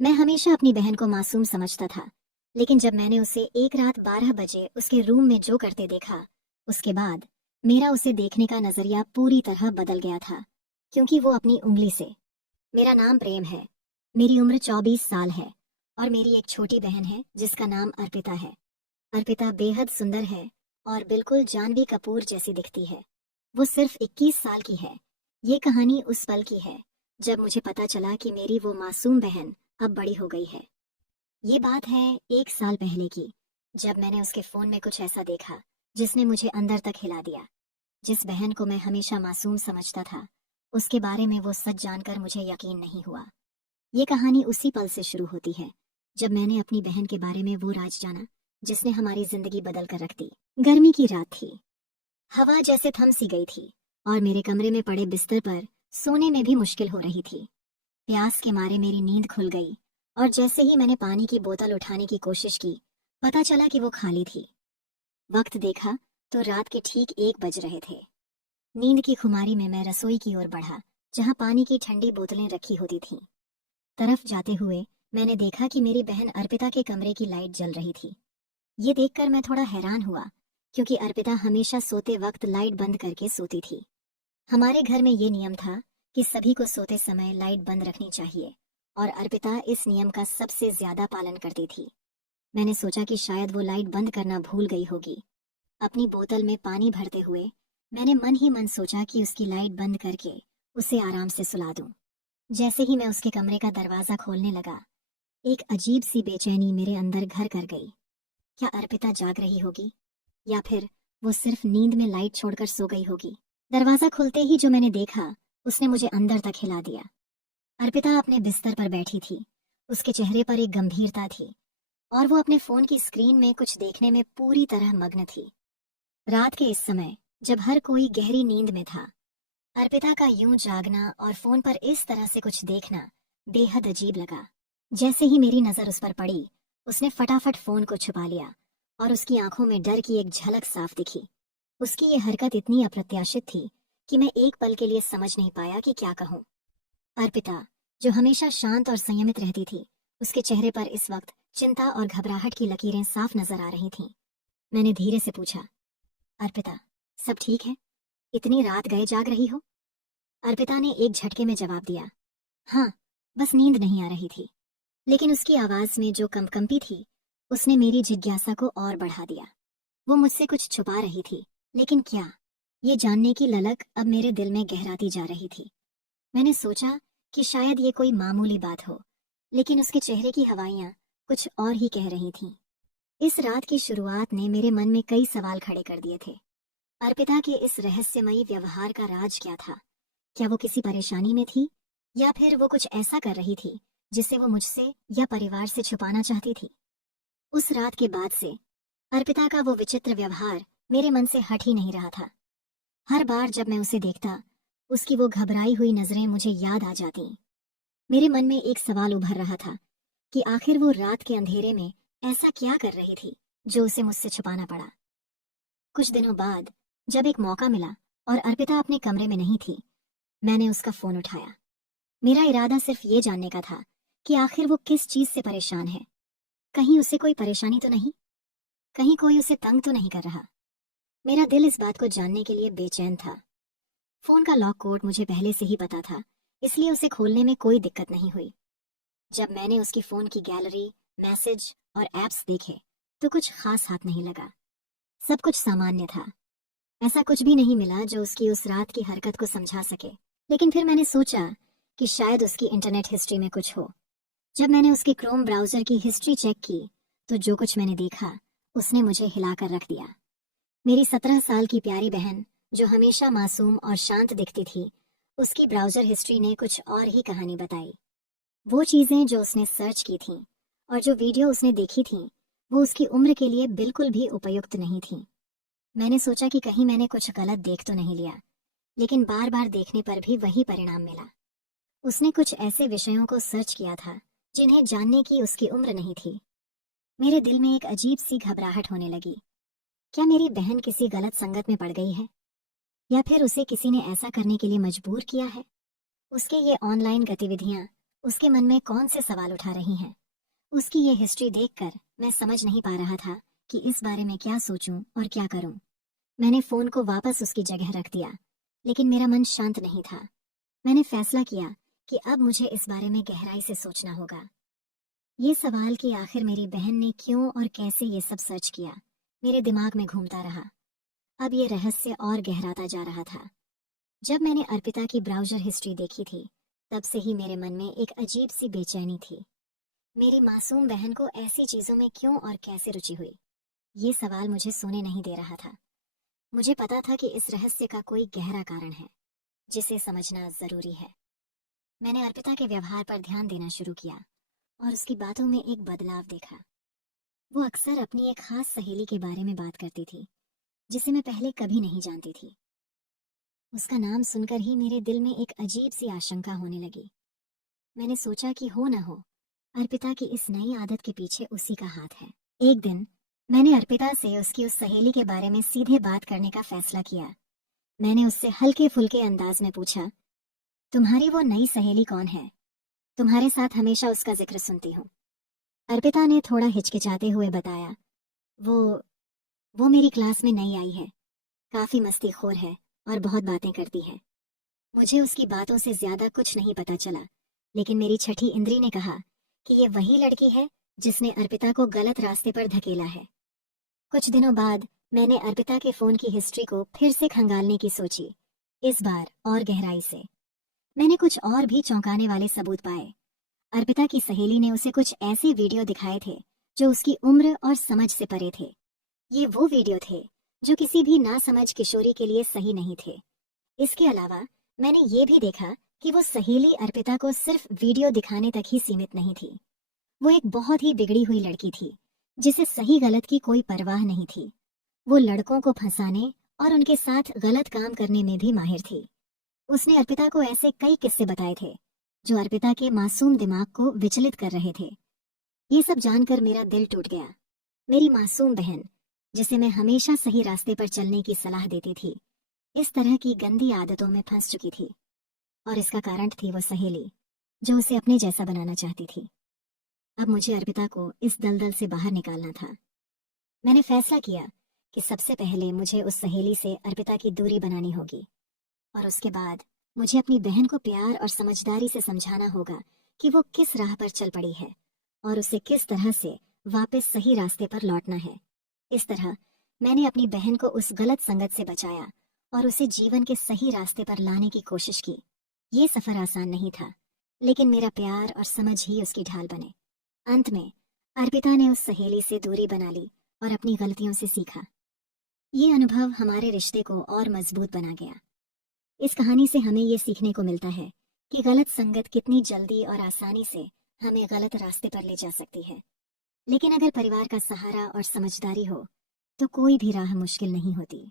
मैं हमेशा अपनी बहन को मासूम समझता था, लेकिन जब मैंने उसे एक रात 12 बजे उसके रूम में जो करते देखा, उसके बाद मेरा उसे देखने का नजरिया पूरी तरह बदल गया था। क्योंकि वो अपनी उंगली से। मेरा नाम प्रेम है। मेरी उम्र 24 साल है और मेरी एक छोटी बहन है जिसका नाम अर्पिता है। अर्पिता बेहद सुंदर है और बिल्कुल जानवी कपूर जैसी दिखती है। वो सिर्फ 21 साल की है। ये कहानी उस पल की है जब मुझे पता चला कि मेरी वो मासूम बहन अब बड़ी हो गई है। ये बात है 1 साल पहले की, जब मैंने उसके फोन में कुछ ऐसा देखा जिसने मुझे अंदर तक हिला दिया। जिस बहन को मैं हमेशा मासूम समझता था, उसके बारे में वो सच जानकर मुझे यकीन नहीं हुआ। ये कहानी उसी पल से शुरू होती है जब मैंने अपनी बहन के बारे में वो राज जाना जिसने हमारी जिंदगी बदल कर रख दी। गर्मी की रात थी। हवा जैसे थम सी गई थी और मेरे कमरे में पड़े बिस्तर पर सोने में भी मुश्किल हो रही थी। प्यास के मारे मेरी नींद खुल गई और जैसे ही मैंने पानी की बोतल उठाने की कोशिश की, पता चला कि वो खाली थी। वक्त देखा तो रात के ठीक 1 बज रहे थे। नींद की खुमारी में मैं रसोई की ओर बढ़ा, जहां पानी की ठंडी बोतलें रखी होती थीं। तरफ जाते हुए मैंने देखा कि मेरी बहन अर्पिता के कमरे की लाइट जल रही थी। ये देखकर मैं थोड़ा हैरान हुआ, क्योंकि अर्पिता हमेशा सोते वक्त लाइट बंद करके सोती थी। हमारे घर में ये नियम था कि सभी को सोते समय लाइट बंद रखनी चाहिए, और अर्पिता इस नियम का सबसे ज्यादा पालन करती थी। मैंने सोचा कि शायद वो लाइट बंद करना भूल गई होगी। अपनी बोतल में पानी भरते हुए मैंने मन ही मन सोचा कि उसकी लाइट बंद करके उसे आराम से सुला दूं। जैसे ही मैं उसके कमरे का दरवाजा खोलने लगा, एक अजीब सी बेचैनी मेरे अंदर घर कर गई। क्या अर्पिता जाग रही होगी, या फिर वो सिर्फ नींद में लाइट छोड़कर सो गई होगी? दरवाजा खुलते ही जो मैंने देखा, उसने मुझे अंदर तक हिला दिया। अर्पिता अपने बिस्तर पर बैठी थी। उसके चेहरे पर एक गंभीरता थी और वो अपने फोन की स्क्रीन में कुछ देखने में पूरी तरह मग्न थी। रात के इस समय, जब हर कोई गहरी नींद में था, अर्पिता का यूं जागना और फोन पर इस तरह से कुछ देखना बेहद अजीब लगा। जैसे ही मेरी नजर उस पर पड़ी, उसने फटाफट फोन को छुपा लिया और उसकी आंखों में डर की एक झलक साफ दिखी। उसकी ये हरकत इतनी अप्रत्याशित थी कि मैं एक पल के लिए समझ नहीं पाया कि क्या कहूँ। अर्पिता, जो हमेशा शांत और संयमित रहती थी, उसके चेहरे पर इस वक्त चिंता और घबराहट की लकीरें साफ नजर आ रही थीं। मैंने धीरे से पूछा, अर्पिता, सब ठीक है? इतनी रात गए जाग रही हो? अर्पिता ने एक झटके में जवाब दिया, हाँ, बस नींद नहीं आ रही थी। लेकिन उसकी आवाज में जो कंपकंपी थी, उसने मेरी जिज्ञासा को और बढ़ा दिया। वो मुझसे कुछ छुपा रही थी, लेकिन क्या? ये जानने की ललक अब मेरे दिल में गहराती जा रही थी। मैंने सोचा कि शायद ये कोई मामूली बात हो, लेकिन उसके चेहरे की हवाइयां कुछ और ही कह रही थीं। इस रात की शुरुआत ने मेरे मन में कई सवाल खड़े कर दिए थे। अर्पिता के इस रहस्यमयी व्यवहार का राज क्या था? क्या वो किसी परेशानी में थी, या फिर वो कुछ ऐसा कर रही थी जिसे वो मुझसे या परिवार से छुपाना चाहती थी? उस रात के बाद से अर्पिता का वो विचित्र व्यवहार मेरे मन से हट ही नहीं रहा था। हर बार जब मैं उसे देखता, उसकी वो घबराई हुई नजरें मुझे याद आ जाती। मेरे मन में एक सवाल उभर रहा था कि आखिर वो रात के अंधेरे में ऐसा क्या कर रही थी जो उसे मुझसे छुपाना पड़ा। कुछ दिनों बाद, जब एक मौका मिला और अर्पिता अपने कमरे में नहीं थी, मैंने उसका फोन उठाया। मेरा इरादा सिर्फ ये जानने का था कि आखिर वो किस चीज से परेशान है। कहीं उसे कोई परेशानी तो नहीं? कहीं कोई उसे तंग तो नहीं कर रहा? मेरा दिल इस बात को जानने के लिए बेचैन था। फोन का लॉक कोड मुझे पहले से ही पता था, इसलिए उसे खोलने में कोई दिक्कत नहीं हुई। जब मैंने उसकी फोन की गैलरी, मैसेज और एप्स देखे, तो कुछ खास हाथ नहीं लगा। सब कुछ सामान्य था। ऐसा कुछ भी नहीं मिला जो उसकी उस रात की हरकत को समझा सके। लेकिन फिर मैंने सोचा कि शायद उसकी इंटरनेट हिस्ट्री में कुछ हो। जब मैंने उसके क्रोम ब्राउजर की हिस्ट्री चेक की, तो जो कुछ मैंने देखा, उसने मुझे हिलाकर रख दिया। मेरी 17 साल की प्यारी बहन, जो हमेशा मासूम और शांत दिखती थी, उसकी ब्राउजर हिस्ट्री ने कुछ और ही कहानी बताई। वो चीजें जो उसने सर्च की थीं और जो वीडियो उसने देखी थीं, वो उसकी उम्र के लिए बिल्कुल भी उपयुक्त नहीं थीं। मैंने सोचा कि कहीं मैंने कुछ गलत देख तो नहीं लिया, लेकिन बार बार देखने पर भी वही परिणाम मिला। उसने कुछ ऐसे विषयों को सर्च किया था जिन्हें जानने की उसकी उम्र नहीं थी। मेरे दिल में एक अजीब सी घबराहट होने लगी। क्या मेरी बहन किसी गलत संगत में पड़ गई है, या फिर उसे किसी ने ऐसा करने के लिए मजबूर किया है? उसके ये ऑनलाइन गतिविधियां उसके मन में कौन से सवाल उठा रही हैं। उसकी ये हिस्ट्री देखकर मैं समझ नहीं पा रहा था कि इस बारे में क्या सोचूं और क्या करूं। मैंने फोन को वापस उसकी जगह रख दिया, लेकिन मेरा मन शांत नहीं था। मैंने फैसला किया कि अब मुझे इस बारे में गहराई से सोचना होगा। ये सवाल कि आखिर मेरी बहन ने क्यों और कैसे ये सब सर्च किया मेरे दिमाग में घूमता रहा। अब ये रहस्य और गहराता जा रहा था। जब मैंने अर्पिता की ब्राउज़र हिस्ट्री देखी थी, तब से ही मेरे मन में एक अजीब सी बेचैनी थी। मेरी मासूम बहन को ऐसी चीजों में क्यों और कैसे रुचि हुई? ये सवाल मुझे सोने नहीं दे रहा था। मुझे पता था कि इस रहस्य का कोई गहरा कारण है, जिसे समझना जरूरी है। मैंने अर्पिता के व्यवहार पर ध्यान देना शुरू किया और उसकी बातों में एक बदलाव देखा। वो अक्सर अपनी एक खास सहेली के बारे में बात करती थी, जिसे मैं पहले कभी नहीं जानती थी। उसका नाम सुनकर ही मेरे दिल में एक अजीब सी आशंका होने लगी। मैंने सोचा कि हो न हो, अर्पिता की इस नई आदत के पीछे उसी का हाथ है। एक दिन मैंने अर्पिता से उसकी उस सहेली के बारे में सीधे बात करने का फैसला किया। मैंने उससे हल्के फुल्के अंदाज में पूछा, तुम्हारी वो नई सहेली कौन है? तुम्हारे साथ हमेशा उसका जिक्र सुनती हूँ। अर्पिता ने थोड़ा हिचकिचाते हुए बताया, वो मेरी क्लास में नई आई है, काफी मस्तीखोर है और बहुत बातें करती है। मुझे उसकी बातों से ज्यादा कुछ नहीं पता चला, लेकिन मेरी छठी इंद्री ने कहा कि ये वही लड़की है जिसने अर्पिता को गलत रास्ते पर धकेला है। कुछ दिनों बाद मैंने अर्पिता के फोन की हिस्ट्री को फिर से खंगालने की सोची, इस बार और गहराई से। मैंने कुछ और भी चौंकाने वाले सबूत पाए। अर्पिता की सहेली ने उसे कुछ ऐसे वीडियो दिखाए थे जो उसकी उम्र और समझ से परे थे। ये वो वीडियो थे जो किसी भी नासमझ किशोरी के लिए सही नहीं थे। इसके अलावा मैंने ये भी देखा कि वो सहेली अर्पिता को सिर्फ वीडियो दिखाने तक ही सीमित नहीं थी। वो एक बहुत ही बिगड़ी हुई लड़की थी, जिसे सही गलत की कोई परवाह नहीं थी। वो लड़कों को फंसाने और उनके साथ गलत काम करने में भी माहिर थी। उसने अर्पिता को ऐसे कई किस्से बताए थे जो अर्पिता के मासूम दिमाग को विचलित कर रहे थे। ये सब जानकर मेरा दिल टूट गया। मेरी मासूम बहन, जिसे मैं हमेशा सही रास्ते पर चलने की सलाह देती थी, इस तरह की गंदी आदतों में फंस चुकी थी। और इसका कारण थी वो सहेली, जो उसे अपने जैसा बनाना चाहती थी। अब मुझे अर्पिता को इस दलदल से बाहर निकालना था। मैंने फैसला किया कि सबसे पहले मुझे उस सहेली से अर्पिता की दूरी बनानी होगी, और उसके बाद मुझे अपनी बहन को प्यार और समझदारी से समझाना होगा कि वो किस राह पर चल पड़ी है और उसे किस तरह से वापस सही रास्ते पर लौटना है। इस तरह मैंने अपनी बहन को उस गलत संगत से बचाया और उसे जीवन के सही रास्ते पर लाने की कोशिश की। ये सफर आसान नहीं था, लेकिन मेरा प्यार और समझ ही उसकी ढाल बने। अंत में अर्पिता ने उस सहेली से दूरी बना ली और अपनी गलतियों से सीखा। ये अनुभव हमारे रिश्ते को और मजबूत बना गया। इस कहानी से हमें ये सीखने को मिलता है कि गलत संगत कितनी जल्दी और आसानी से हमें गलत रास्ते पर ले जा सकती है, लेकिन अगर परिवार का सहारा और समझदारी हो तो कोई भी राह मुश्किल नहीं होती।